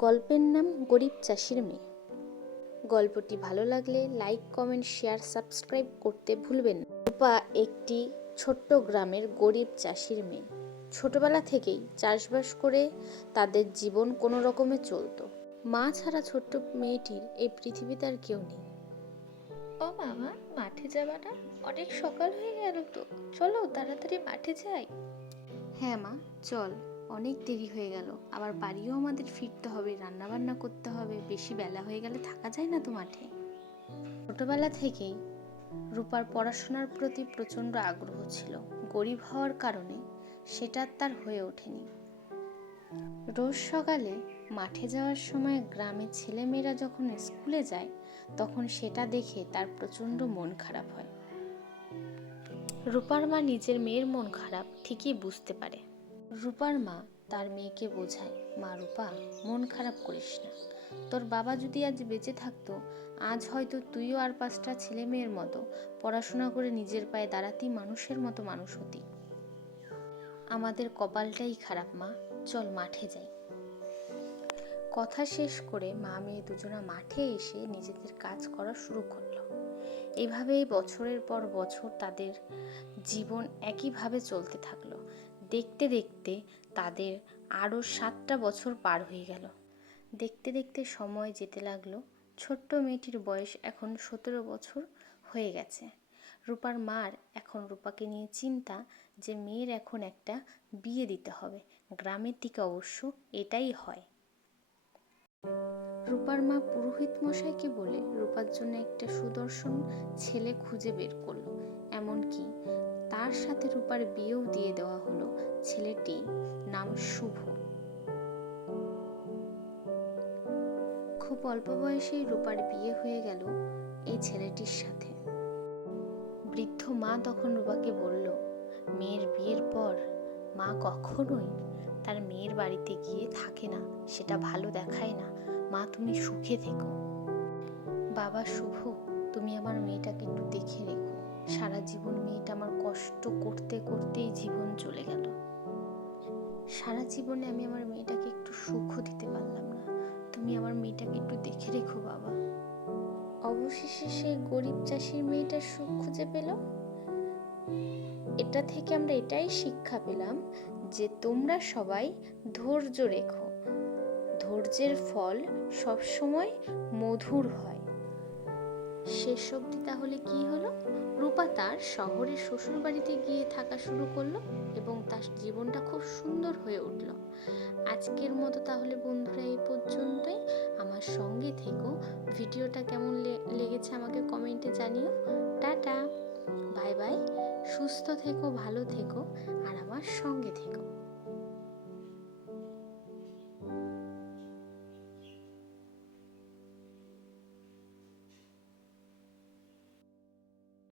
গল্পের নাম গরিব চাষির মেয়ে। গল্পটি ভালো লাগলে লাইক, কমেন্ট, শেয়ার, সাবস্ক্রাইব করতে ভুলবেন না। রূপা একটি ছোট্ট গ্রামের গরিব চাষির মেয়ে। ছোটবেলা থেকেই চাষবাস করে তাদের জীবন কোনো রকমে চলতো। মা ছাড়া ছোট্ট মেয়েটির এই পৃথিবীতে আর কেউ নেই। ও মামা, মাঠে যাবা না? অনেক সকাল হয়ে গেল তো, চলো তাড়াতাড়ি মাঠে যাই। হ্যাঁ মা, চল, অনেক দেরি হয়ে গেল, আবার বাড়িও আমাদের ফিরতে হবে, রান্না বান্না করতে হবে, বেশি বেলা হয়ে গেলে থাকা যায় না তো মাঠে। ছোটবেলা থেকেই রূপার পড়াশোনার প্রতি প্রচণ্ড আগ্রহ ছিল। গরিব হওয়ার কারণে সেটা তার হয়ে ওঠেনি। রোজ সকালে মাঠে যাওয়ার সময় গ্রামের ছেলেমেয়েরা যখন স্কুলে যায়, তখন সেটা দেখে তার প্রচণ্ড মন খারাপ হয়। রূপার মা নিজের মেয়ের মন খারাপ ঠিকই বুঝতে পারে। রূপার মা তার মেয়েকে বোঝায়, মা রূপা, মন খারাপ করিস না। তোর বাবা যদি আজ বেঁচে থাকতো, আজ হয়তো তুইও আর 5টা ছেলে মেয়ের মতো পড়াশোনা করে নিজের পায়ে দাঁড়াতেই মানুষের মতো মানুষ হতি। আমাদের কপালটাই খারাপ মা, চল মাঠে যাই। কথা শেষ করে মা মেয়ে দুজনা মাঠে এসে নিজেদের কাজ করা শুরু করলো। এভাবেই বছরের পর বছর তাদের জীবন একইভাবে চলতে থাকলো। দেখতে দেখতে তাদের আরও 7টা বছর পার হয়ে গেল। দেখতে দেখতে সময় যেতে লাগলো। ছোট্ট মেয়েটির বয়স এখন 17 বছর হয়ে গেছে। রূপার মার এখন রূপাকে নিয়ে চিন্তা যে মেয়ের এখন একটা বিয়ে দিতে হবে। গ্রামের দিকে অবশ্য এটাই হয়। রূপার মা পুরোহিত মশাইকে বলে রূপার জন্য একটা সুদর্শন ছেলে খুঁজে বের করলো। এমনকি তার সাথে রূপার বিয়েও দিয়ে দেওয়া হলো। ছেলেটির নাম শুভ। খুব অল্প বয়সেই রূপার বিয়ে হয়ে গেল এই ছেলেটির সাথে। বৃদ্ধ মা তখন রূপাকে বলল, মেয়ের বিয়ের পর মা কখনোই তার মেয়ের বাড়িতে গিয়ে থাকে না, সেটা ভালো দেখায় না। মা, তুমি সুখে থেকো। বাবা শুভ, তুমি আমার মেয়েটাকে একটু দেখে রেখো। সারা জীবন মেয়েটা আমার কষ্ট করতে করতেই জীবন চলে গেল। সারা জীবনে আমি আমার মেয়েটাকে একটু সুখও দিতে পারলাম না। তুমি আমার মেয়েটাকে একটু দেখে রেখো বাবা। অবশেষে সেই গরিব চাষির মেয়েটা সুখ খুঁজে পেল। এটা থেকে আমরা এটাই শিক্ষা পেলাম যে তোমরা সবাই ধৈর্য রেখো। ধৈর্যের ফল সবসময় মধুর হয়। শেষ অবধি তাহলে কি হলো? রূপা তার শহরের শ্বশুর বাড়িতে গিয়ে থাকা শুরু করলো এবং তার জীবনটা খুব সুন্দর হয়ে উঠল। আজকের মতো তাহলে বন্ধুরা এই পর্যন্তই। আমার সঙ্গে থেকো। ভিডিওটা কেমন লেগেছে আমাকে কমেন্টে জানিও। Tata, bye bye. সুস্থ থেকো, ভালো থেকো আর আমার সঙ্গে থেকো।